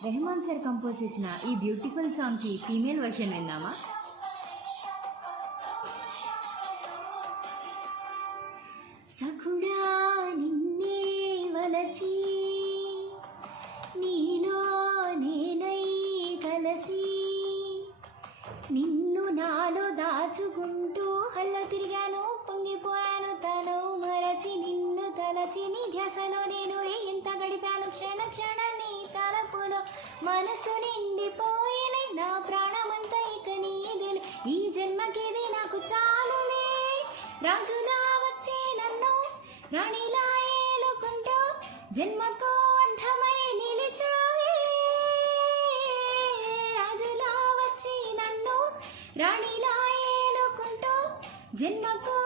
Rahman sir compose చేసిన ఈ beautiful సాంగ్కి ఫీమేల్ వర్షన్ విందామా? సఖుడా నిన్నే వలచి నీలో నేనై కలసి నిన్ను నాలో దాచుకుంటూ హల్ల తిరిగాను, పొంగిపోయాను తను మరచి నిన్ను తలచి నీ ధ్యాసలో నేను ఎంత గడిపాను, క్షణ క్షణ నీ తలపులో మనసు నిండిపోయలే నా ప్రాణమంతా ఇక నీదే, ఈ జన్మకిది నాకు చాలులే. రాజులా వచ్చి నన్ను రాణిలా ఏలుకుంటూ జన్మకు అర్థమై నిలిచావే. రాజులా వచ్చి నన్ను రాణిలా ఏలుకుంటూ జన్మకు